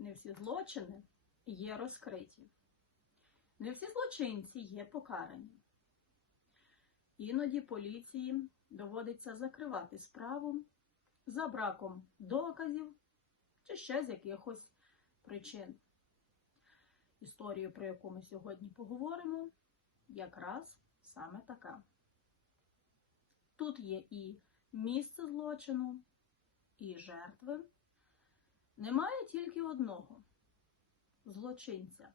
Не всі злочини є розкриті. Не всі злочинці є покарані. Іноді поліції доводиться закривати справу за браком доказів чи ще з якихось причин. Історію, про яку ми сьогодні поговоримо, якраз саме така. Тут є і місце злочину, і жертви. Немає тільки одного злочинця.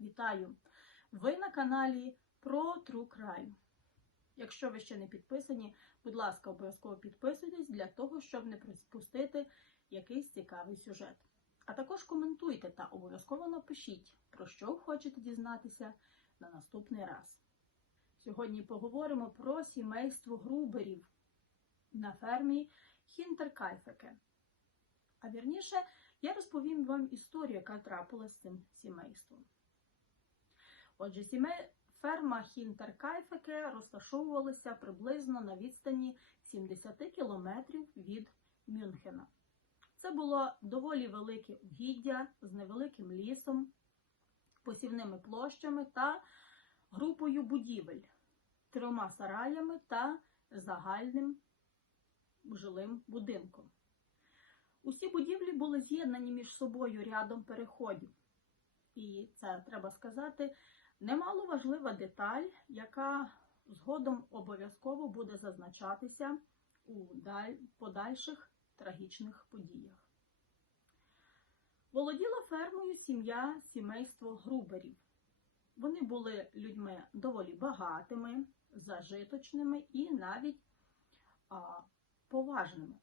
Вітаю! Ви на каналі про True Crime. Якщо ви ще не підписані, будь ласка, обов'язково підписуйтесь для того, щоб не пропустити якийсь цікавий сюжет. А також коментуйте та обов'язково напишіть, про що хочете дізнатися на наступний раз. Сьогодні поговоримо про сімейство груберів на фермі Хінтеркайфеке. А вірніше, я розповім вам історію, яка трапилася з цим сімейством. Отже, сімей... ферма Хінтеркайфеке розташовувалася приблизно на відстані 70 кілометрів від Мюнхена. Це було доволі велике угіддя з невеликим лісом, посівними площами та групою будівель, трьома сараями та загальним жилим будинком. Усі будівлі були з'єднані між собою рядом переходів. І це треба сказати немало важлива деталь, яка згодом обов'язково буде зазначатися у подальших трагічних подіях. Володіла фермою сім'я сімейство груберів. Вони були людьми доволі багатими, зажиточними і навіть а, поважними.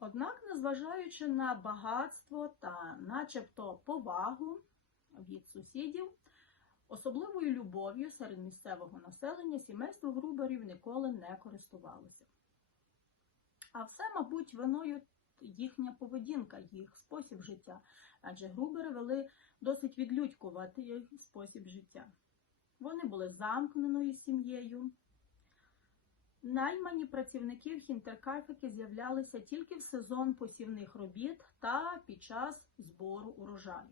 Однак, незважаючи на багатство та начебто повагу від сусідів, особливою любов'ю серед місцевого населення сімейство груберів ніколи не користувалося. А все, мабуть, виною їхня поведінка, їх спосіб життя, адже грубери вели досить відлюдькуватий спосіб життя. Вони були замкненою сім'єю. Наймані працівники в з'являлися тільки в сезон посівних робіт та під час збору урожаю.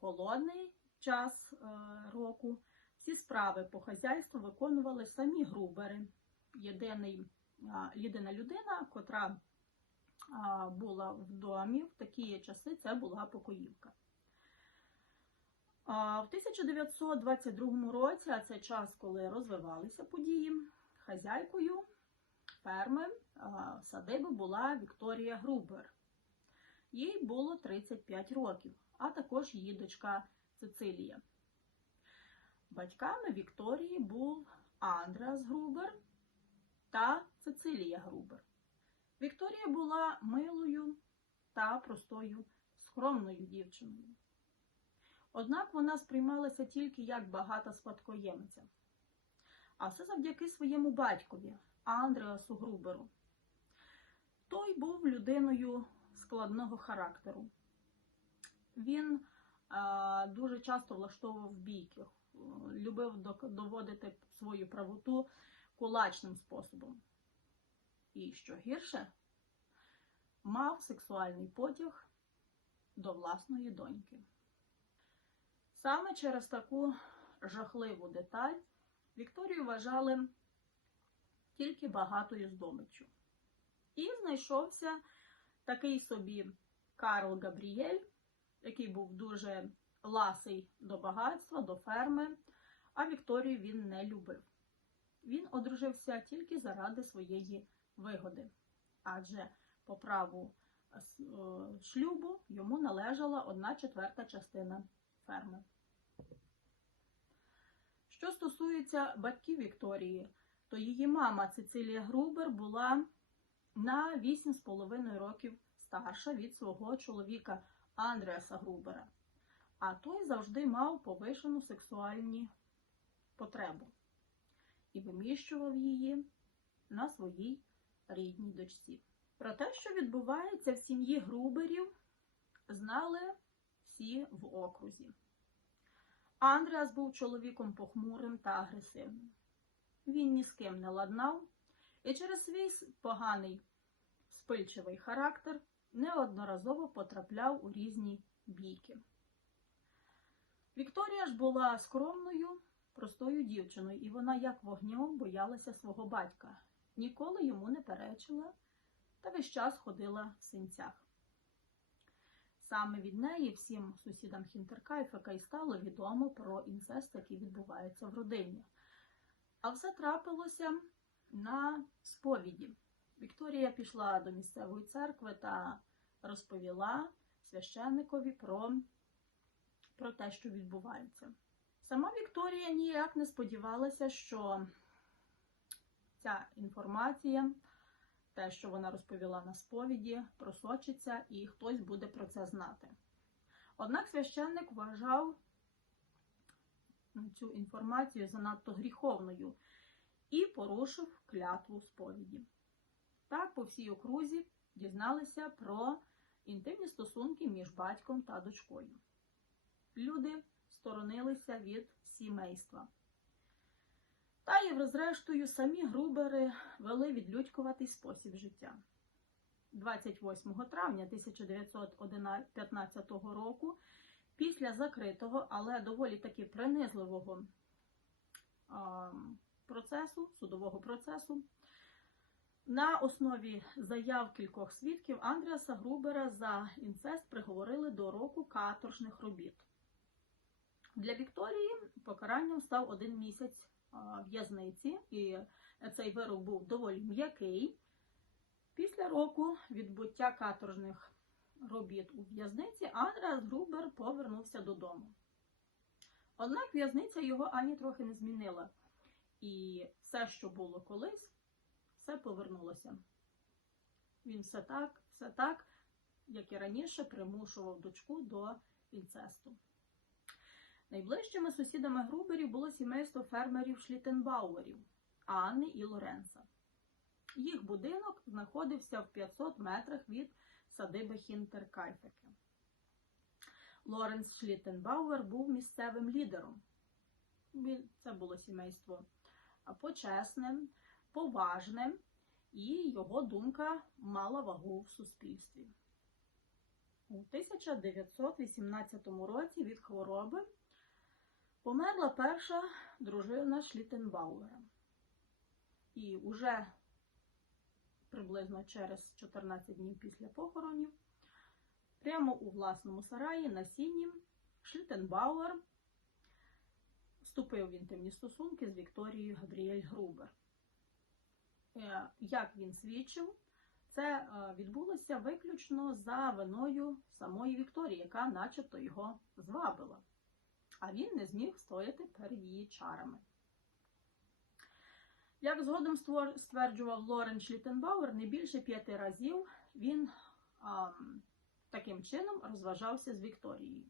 Холодний час е, року всі справи по хазяйству виконували самі грубери. Єдиний, єдина людина, котра була в домі в такі часи, це була покоївка. В 1922 році, а це час, коли розвивалися події, хазяйкою ферми садиби була Вікторія Грубер. Їй було 35 років, а також її дочка Цицилія. Батьками Вікторії був Андреас Грубер та Цицилія Грубер. Вікторія була милою та простою, скромною дівчиною. Однак вона сприймалася тільки як багата спадкоємця. А все завдяки своєму батькові, Андреасу Груберу. Той був людиною складного характеру. Він а, дуже часто влаштовував бійки, любив доводити свою правоту кулачним способом. І що гірше, мав сексуальний потяг до власної доньки. Саме через таку жахливу деталь Вікторію вважали тільки багатою здобиччю. І знайшовся такий собі Карл Габріель, який був дуже ласий до багатства, до ферми, а Вікторію він не любив. Він одружився тільки заради своєї вигоди, адже по праву е, шлюбу йому належала одна четверта частина ферми. Що стосується батьків Вікторії, то її мама Цицилія Грубер була на 8,5 років старша від свого чоловіка Андреаса Грубера, а той завжди мав повишену сексуальні потребу і виміщував її на своїй рідній дочці. Про те, що відбувається в сім'ї Груберів, знали всі в окрузі. Андреас був чоловіком похмурим та агресивним. Він ні з ким не ладнав і через свій поганий спильчивий характер неодноразово потрапляв у різні бійки. Вікторія ж була скромною, простою дівчиною, і вона, як вогнем, боялася свого батька, ніколи йому не перечила та весь час ходила в синцях. Саме від неї всім сусідам Хінтеркайфека й стало відомо про інцест, який відбувається в родині. А все трапилося на сповіді. Вікторія пішла до місцевої церкви та розповіла священникові про, про те, що відбувається. Сама Вікторія ніяк не сподівалася, що ця інформація, те, що вона розповіла на сповіді, просочиться і хтось буде про це знати. Однак священник вважав цю інформацію занадто гріховною і порушив клятву сповіді. Так, по всій окрузі дізналися про інтимні стосунки між батьком та дочкою. Люди сторонилися від сімейства. Та й, зрештою, самі грубери вели відлюдькуватий спосіб життя. 28 травня 1915 року, після закритого, але доволі таки принизливого процесу, судового процесу, на основі заяв кількох свідків Андріаса Грубера за інцест приговорили до року каторжних робіт. Для Вікторії покаранням став один місяць в'язниці, і цей вирок був доволі м'який. Після року відбуття каторжних робіт у в'язниці Андріас Грубер повернувся додому. Однак в'язниця його ані трохи не змінила. І все, що було колись, все повернулося. Він все так, все так, як і раніше, примушував дочку до інцесту. Найближчими сусідами Груберів було сімейство фермерів Шлітенбауерів Анни і Лоренса. Їх будинок знаходився в 500 метрах від садиби Хінтеркайфеке. Лоренс Шлітенбауер був місцевим лідером. Це було сімейство почесним, поважним, і його думка мала вагу в суспільстві. У 1918 році від хвороби померла перша дружина Шлітенбауера. І уже приблизно через 14 днів після похоронів, прямо у власному сараї на сіні Шлітенбауер вступив в інтимні стосунки з Вікторією Габріель Грубер. Е, як він свідчив, це е, відбулося виключно за виною самої Вікторії, яка начебто його звабила, а він не зміг стояти перед її чарами. Як згодом стверджував Лорен Шлітенбауер, не більше п'яти разів він а, таким чином розважався з Вікторією.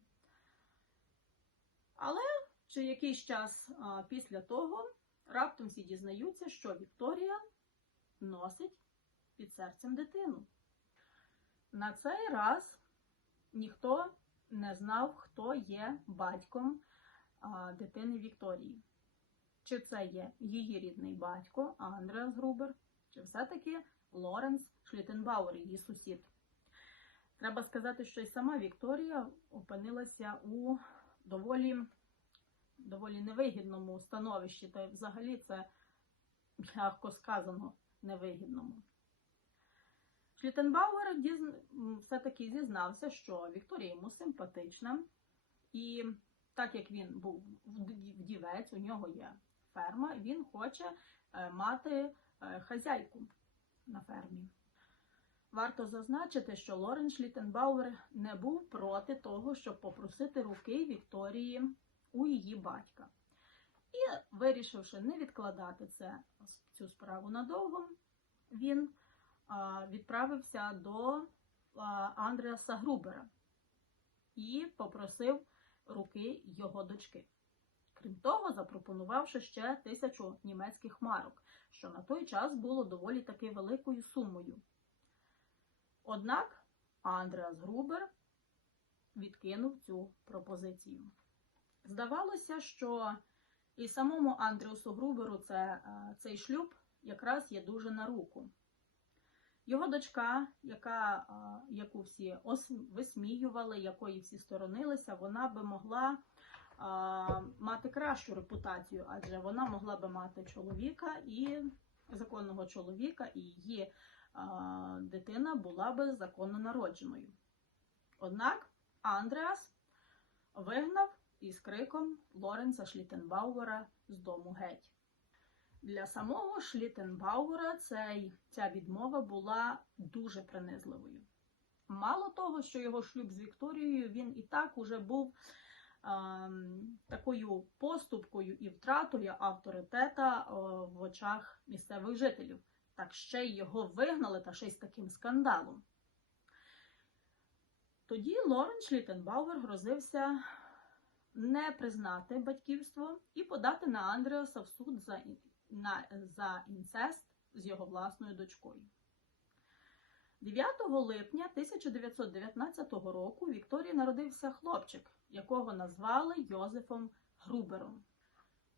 Але чи якийсь час а, після того раптом всі дізнаються, що Вікторія носить під серцем дитину. На цей раз ніхто не знав, хто є батьком дитини Вікторії. Чи це є її рідний батько Андреас Грубер, чи все-таки Лоренс Шлітенбауер, її сусід. Треба сказати, що й сама Вікторія опинилася у доволі доволі невигідному становищі, та взагалі це м'яко сказано невигідному. Шлітенбауер дізн... все-таки зізнався, що Вікторія йому симпатична, і так як він був вдівець, у нього є ферма, він хоче е, мати е, хазяйку на фермі. Варто зазначити, що Лорен Шлітенбауер не був проти того, щоб попросити руки Вікторії у її батька. І, вирішивши не відкладати це, цю справу надовго, він відправився до Андреаса Грубера і попросив руки його дочки. Крім того, запропонувавши ще тисячу німецьких марок, що на той час було доволі таки великою сумою. Однак Андреас Грубер відкинув цю пропозицію. Здавалося, що і самому Андреусу Груберу це, е, цей шлюб якраз є дуже на руку. Його дочка, яка, яку всі висміювали, якої всі сторонилися, вона би могла мати кращу репутацію, адже вона могла би мати чоловіка і законного чоловіка, і її дитина була би законно народженою. Однак Андреас вигнав із криком Лоренса Шліттенбауера з дому геть. Для самого Шліттенбауера цей, ця відмова була дуже принизливою. Мало того, що його шлюб з Вікторією він і так уже був ем, такою поступкою і втратою авторитета е, в очах місцевих жителів. Так ще й його вигнали та ще й з таким скандалом. Тоді Лорен Шліттенбауер грозився не признати батьківство і подати на Андреаса в суд за, на, за інцест з його власною дочкою. 9 липня 1919 року Вікторії народився хлопчик, якого назвали Йозефом Грубером.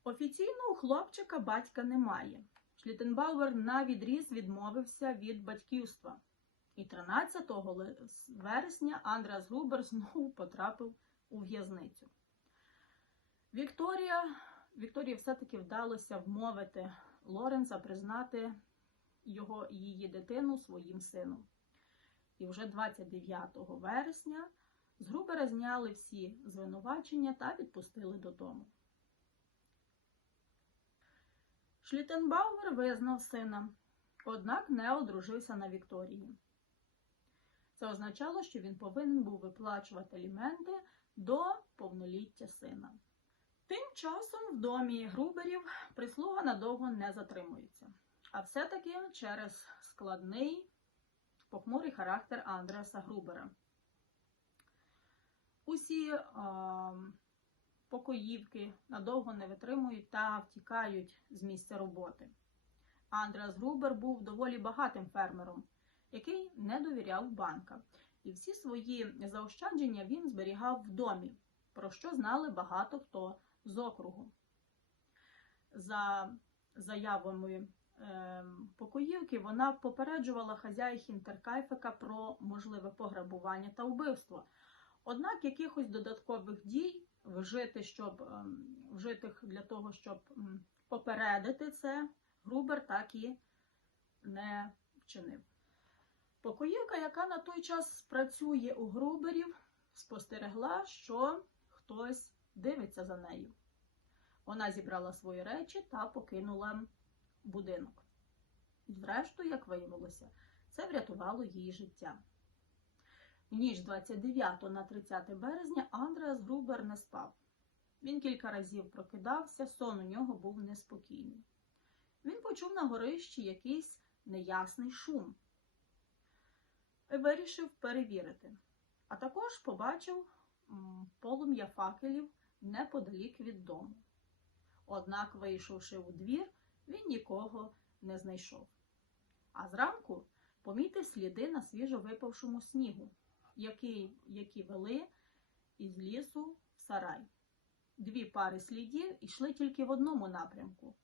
Офіційно у хлопчика батька немає. Шліттенбауер на відріз відмовився від батьківства. І 13 вересня Андреас Грубер знову потрапив у в'язницю. Вікторія, Вікторії все-таки вдалося вмовити Лоренса признати його, її дитину своїм сином. І вже 29 вересня з Грубера зняли всі звинувачення та відпустили додому. Шліттенбауер визнав сина, однак не одружився на Вікторії. Це означало, що він повинен був виплачувати аліменти до повноліття сина. Тим часом в домі Груберів прислуга надовго не затримується, а все-таки через складний похмурий характер Андреаса Грубера. Усі а, покоївки надовго не витримують та втікають з місця роботи. Андреас Грубер був доволі багатим фермером, який не довіряв банкам, і всі свої заощадження він зберігав в домі, про що знали багато хто з округу. За заявами е, покоївки, вона попереджувала хазяїв Інтеркайфека про можливе пограбування та вбивство. Однак якихось додаткових дій вжити, щоб, ем, вжитих для того, щоб попередити це, Грубер так і не вчинив. Покоївка, яка на той час працює у Груберів, спостерегла, що хтось дивиться за нею. Вона зібрала свої речі та покинула будинок. Зрештою, як виявилося, це врятувало їй життя. Ніч 29 на 30 березня Андреас Грубер не спав. Він кілька разів прокидався, сон у нього був неспокійний. Він почув на горищі якийсь неясний шум і вирішив перевірити, а також побачив полум'я факелів неподалік від дому. Однак, вийшовши у двір, він нікого не знайшов. А зранку помітив сліди на свіжо випавшому снігу, які, які вели із лісу в сарай. Дві пари слідів йшли тільки в одному напрямку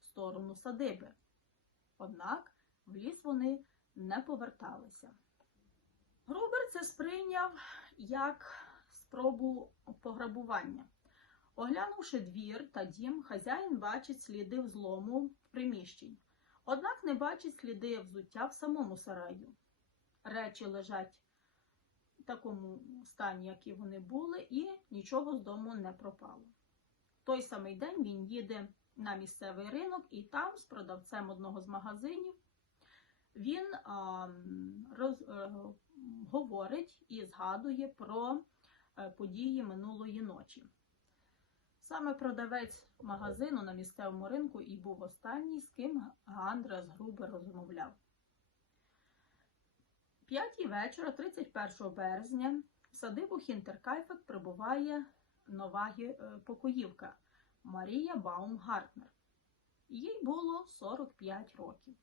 в сторону садиби. Однак в ліс вони не поверталися. Грубер це сприйняв як спробу пограбування. Оглянувши двір та дім, хазяїн бачить сліди взлому в приміщенні, однак не бачить сліди взуття в самому сараю. Речі лежать в такому стані, як і вони були, і нічого з дому не пропало. Той самий день він їде на місцевий ринок і там з продавцем одного з магазинів він а, роз, е, говорить і згадує про е, події минулої ночі. Саме продавець магазину на місцевому ринку і був останній, з ким Андреас Грубер розмовляв. П'ятій вечора, 31 березня, в садибу Хінтеркайфек прибуває нова е, покоївка Марія Баумгартнер. Їй було 45 років.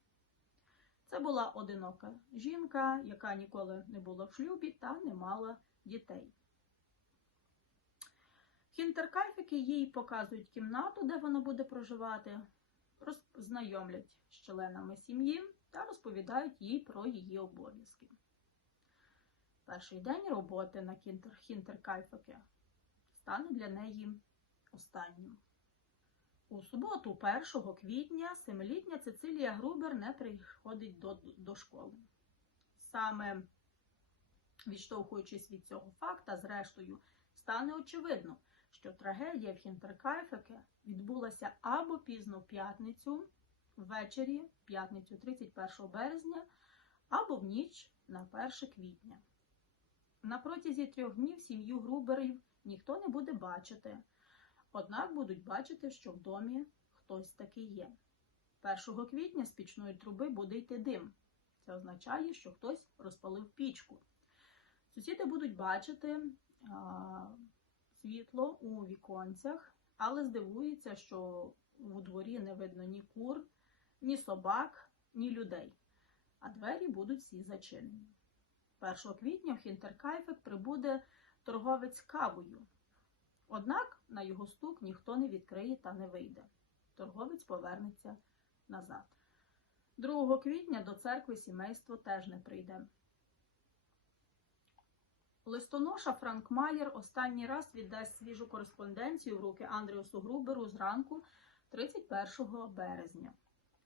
Це була одинока жінка, яка ніколи не була в шлюбі та не мала дітей. Хінтеркайфики їй показують кімнату, де вона буде проживати, роззнайомлять з членами сім'ї та розповідають їй про її обов'язки. Перший день роботи на Кінтер- Хінтеркайфеке стане для неї останнім. У суботу, 1 квітня, семилітня Цицилія Грубер не приходить до, до школи. Саме відштовхуючись від цього факта, зрештою, стане очевидно, що трагедія в Хінтеркайфеке відбулася або пізно в п'ятницю, ввечері, п'ятницю 31 березня, або в ніч на 1 квітня. На протязі трьох днів сім'ю Груберів ніхто не буде бачити, однак будуть бачити, що в домі хтось таки є. 1 квітня з пічної труби буде йти дим. Це означає, що хтось розпалив пічку. Сусіди будуть бачити світло у віконцях, але здивуються, що у дворі не видно ні кур, ні собак, ні людей, а двері будуть всі зачинені. 1 квітня в Хінтеркайфек прибуде торговець кавою. Однак на його стук ніхто не відкриє та не вийде. Торговець повернеться назад. 2 квітня до церкви сімейство теж не прийде. Листоноша Франк Майер останній раз віддасть свіжу кореспонденцію в руки Андріусу Груберу зранку 31 березня.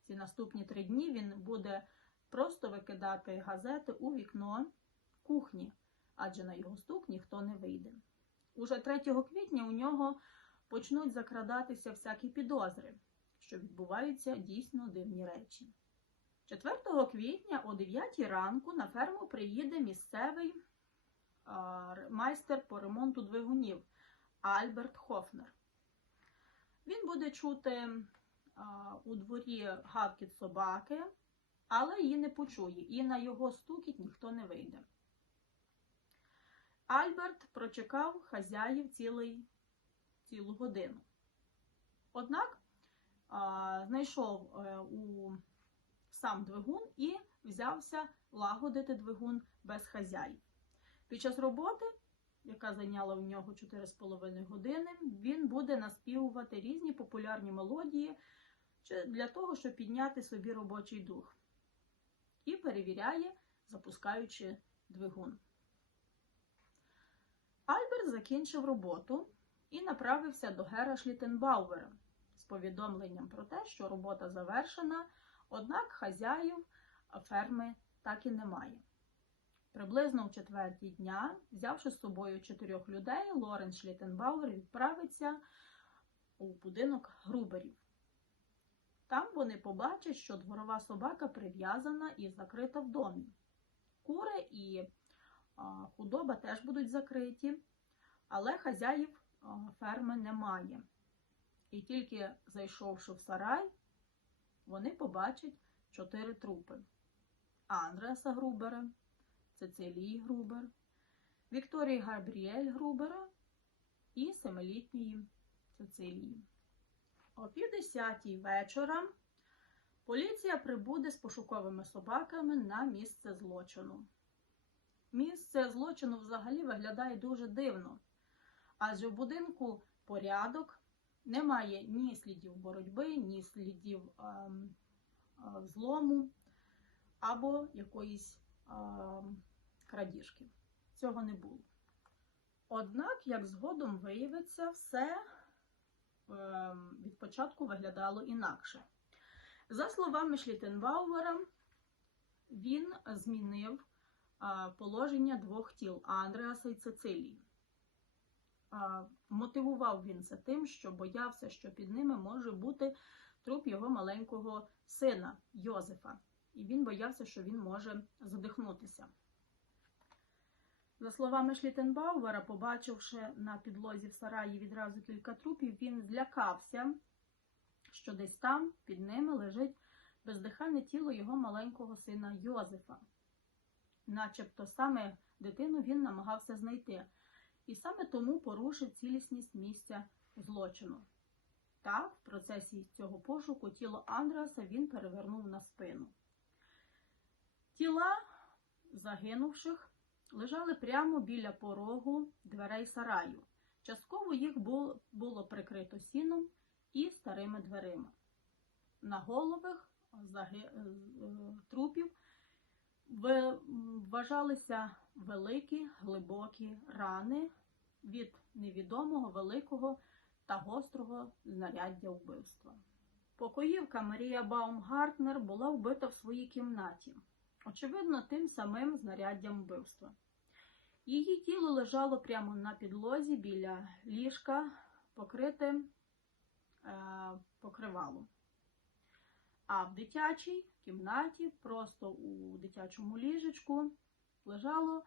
Ці наступні три дні він буде просто викидати газети у вікно кухні, адже на його стук ніхто не вийде. Уже 3 квітня у нього почнуть закрадатися всякі підозри, що відбуваються дійсно дивні речі. 4 квітня о 9 ранку на ферму приїде місцевий майстер по ремонту двигунів Альберт Хофнер. Він буде чути у дворі гавкіт собаки, але її не почує, і на його стукіт ніхто не вийде. Альберт прочекав хазяїв цілий, цілу годину. Однак а, знайшов е, у сам двигун і взявся лагодити двигун без хазяїв. Під час роботи, яка зайняла у нього 4,5 години, він буде наспівувати різні популярні мелодії для того, щоб підняти собі робочий дух. І перевіряє, запускаючи двигун. Альберт закінчив роботу і направився до Гера Шлітенбауера з повідомленням про те, що робота завершена, однак хазяїв ферми так і немає. Приблизно у четвертій дня, взявши з собою чотирьох людей, Лоренс Шлітенбауер відправиться у будинок Груберів. Там вони побачать, що дворова собака прив'язана і закрита в домі. Кури і а, худоба теж будуть закриті, але хазяїв а, ферми немає. І тільки зайшовши в сарай, вони побачать чотири трупи: Андреаса Грубера, Цицилії Грубер, Вікторії Габріель Грубера і семилітньої Цицилії. О півдесятій вечора поліція прибуде з пошуковими собаками на місце злочину. Місце злочину взагалі виглядає дуже дивно, адже в будинку порядок, немає ні слідів боротьби, ні слідів ем, е, взлому або якоїсь ем, крадіжки. Цього не було. Однак, як згодом виявиться, все ем, від початку виглядало інакше. За словами Шлітенбауера, він змінив положення двох тіл Андреаса і Цицилії. Мотивував він це тим, що боявся, що під ними може бути труп його маленького сина Йозефа, і він боявся, що він може задихнутися. За словами Шлітенбауера, побачивши на підлозі в сараї відразу кілька трупів, він злякався, що десь там під ними лежить бездихальне тіло його маленького сина Йозефа. Начебто саме дитину він намагався знайти, і саме тому порушив цілісність місця злочину. Так, в процесі цього пошуку тіло Андреаса він перевернув на спину. Тіла загинувших лежали прямо біля порогу дверей сараю. Частково їх було прикрито сіном і старими дверима. На головах е, трупів вважалися великі глибокі рани від невідомого великого та гострого знаряддя вбивства. Покоївка Марія Баумгартнер була вбита в своїй кімнаті, очевидно, тим самим знаряддям вбивства. Її тіло лежало прямо на підлозі біля ліжка, покрите е, покривалом. А в дитячій кімнаті, просто у дитячому ліжечку, лежало е,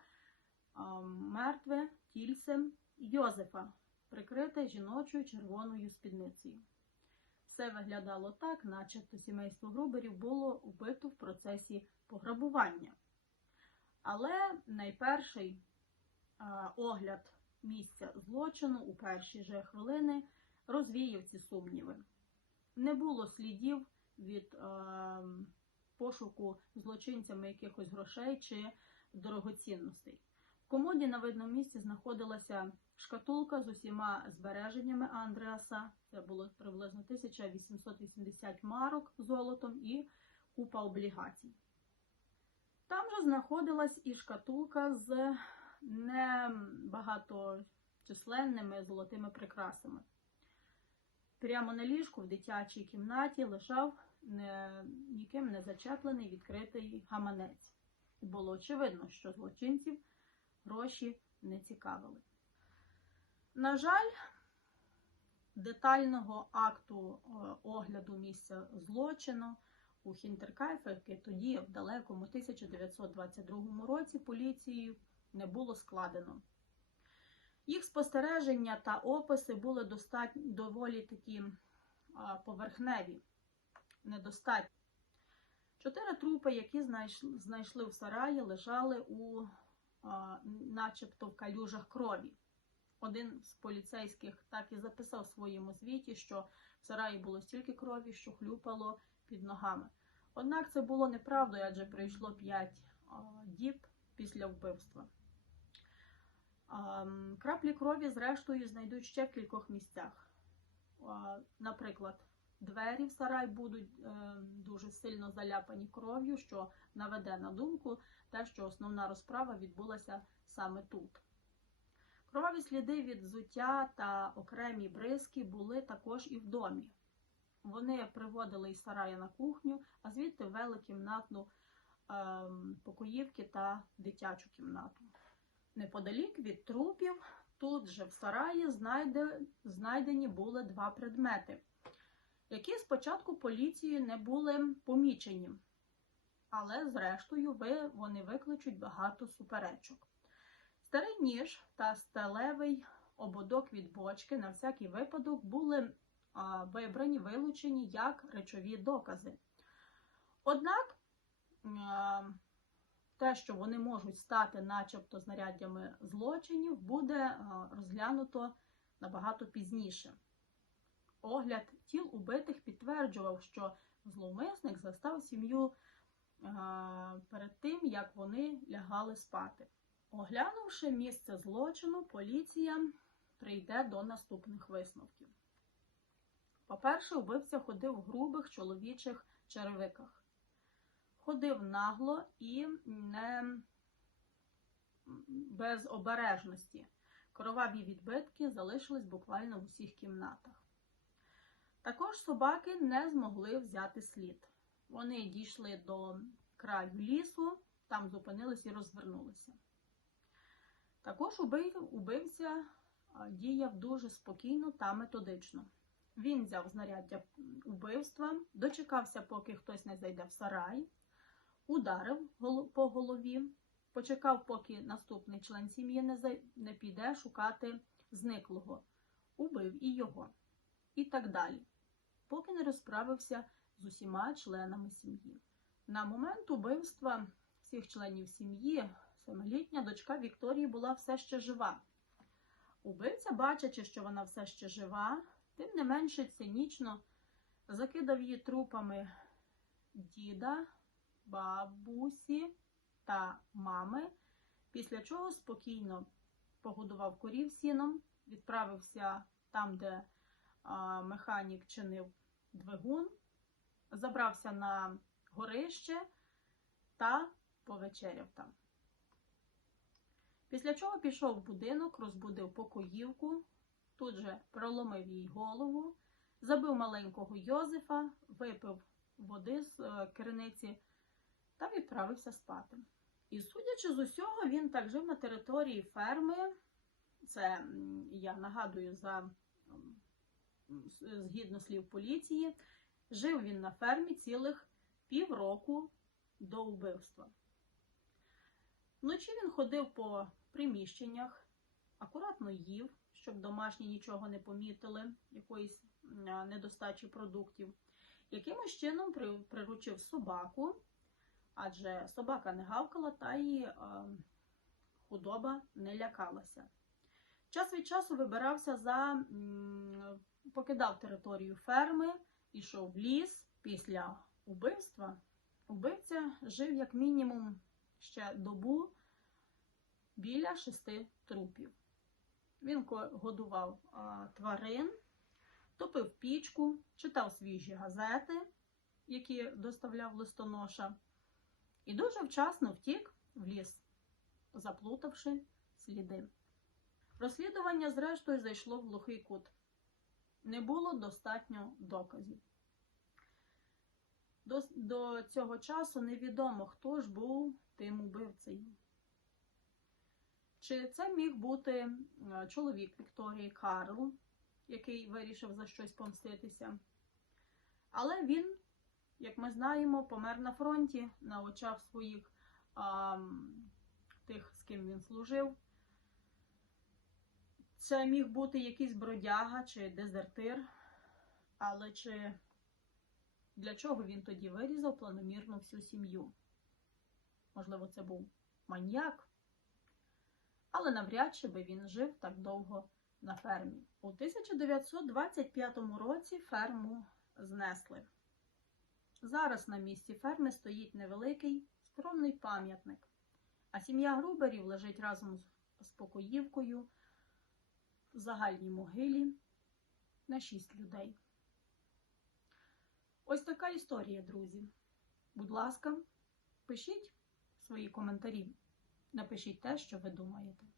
мертве тільце Йозефа, прикрите жіночою червоною спідницею. Все виглядало так, начебто сімейство Груберів було вбито в процесі пограбування. Але найперший огляд місця злочину у перші же хвилини розвіяв ці сумніви. Не було слідів від пошуку злочинцями якихось грошей чи дорогоцінностей. Комоді на видному місці знаходилася шкатулка з усіма збереженнями Андреаса. Це було приблизно 1880 марок золотом і купа облігацій. Там же знаходилась і шкатулка з небагаточисленними золотими прикрасами. Прямо на ліжку в дитячій кімнаті лежав не, ніким не зачеплений відкритий гаманець. І було очевидно, що злочинців гроші не цікавили. На жаль, детального акту е, огляду місця злочину у Хінтеркайфе, який тоді, в далекому 1922 році, поліцією не було складено. Їх спостереження та описи були достатньо доволі такі а, поверхневі, недостатні. Чотири трупи, які знайшли, в сараї, лежали у начебто в калюжах крові. Один з поліцейських так і записав в своєму звіті, що в сараї було стільки крові, що хлюпало під ногами. Однак це було неправдою, адже пройшло 5 діб після вбивства. Краплі крові, зрештою, знайдуть ще в кількох місцях. Наприклад, двері в сарай будуть е, дуже сильно заляпані кров'ю, що наведе на думку те, що основна розправа відбулася саме тут. Кроваві сліди від взуття та окремі бризки були також і в домі. Вони приводили із сарая на кухню, а звідти вели кімнатну ем, покоївки та дитячу кімнату. Неподалік від трупів, тут же в сараї знайде, знайдені були два предмети, які спочатку поліцією не були помічені, але зрештою ви, вони викличуть багато суперечок. Старий ніж та сталевий ободок від бочки на всякий випадок були вибрані, вилучені як речові докази. Однак те, що вони можуть стати начебто знаряддями злочинів, буде розглянуто набагато пізніше. Огляд тіл убитих підтверджував, що зловмисник застав сім'ю а, перед тим, як вони лягали спати. Оглянувши місце злочину, поліція прийде до наступних висновків. По-перше, вбивця ходив в грубих чоловічих черевиках. Ходив нагло і не без обережності. Кроваві відбитки залишились буквально в усіх кімнатах. Також собаки не змогли взяти слід. Вони дійшли до краю лісу, там зупинились і розвернулися. Також убивця діяв дуже спокійно та методично. Він взяв знаряддя убивства, дочекався, поки хтось не зайде в сарай, ударив по голові, почекав, поки наступний член сім'ї не піде шукати зниклого, убив і його. І так далі, поки не розправився з усіма членами сім'ї. На момент убивства всіх членів сім'ї семилітня дочка Вікторії була все ще жива. Убивця, бачачи, що вона все ще жива, тим не менше цинічно закидав її трупами діда, бабусі та мами, після чого спокійно погодував корів сіном, відправився там, де а, механік чинив двигун, забрався на горище та повечеряв там. Після чого пішов в будинок, розбудив покоївку, тут же проломив їй голову, забив маленького Йозефа, випив води з е, криниці та відправився спати. І судячи з усього, він так жив на території ферми. Це я нагадую за згідно слів поліції, жив він на фермі цілих півроку до вбивства. Вночі він ходив по приміщеннях, акуратно їв, щоб домашні нічого не помітили, якоїсь недостачі продуктів. Якимось чином приручив собаку, адже собака не гавкала та й е, худоба не лякалася. Час від часу вибирався за, покидав територію ферми, ішов в ліс після убивства. Убивця жив як мінімум ще добу біля шести трупів. Він годував тварин, топив пічку, читав свіжі газети, які доставляв листоноша, і дуже вчасно втік в ліс, заплутавши сліди. Розслідування, зрештою, зайшло в глухий кут. Не було достатньо доказів. До, до цього часу невідомо, хто ж був тим убивцею. Чи це міг бути е, чоловік Вікторії Карл, який вирішив за щось помститися. Але він, як ми знаємо, помер на фронті на очах своїх а, тих, з ким він служив. Це міг бути якийсь бродяга чи дезертир, але чи для чого він тоді вирізав планомірно всю сім'ю? Можливо, це був маньяк, але навряд чи би він жив так довго на фермі. У 1925 році ферму знесли. Зараз на місці ферми стоїть невеликий скромний пам'ятник, а сім'я Груберів лежить разом з- покоївкою в загальній могилі на шість людей. Ось така історія, друзі. Будь ласка, пишіть свої коментарі. Напишіть те, що ви думаєте.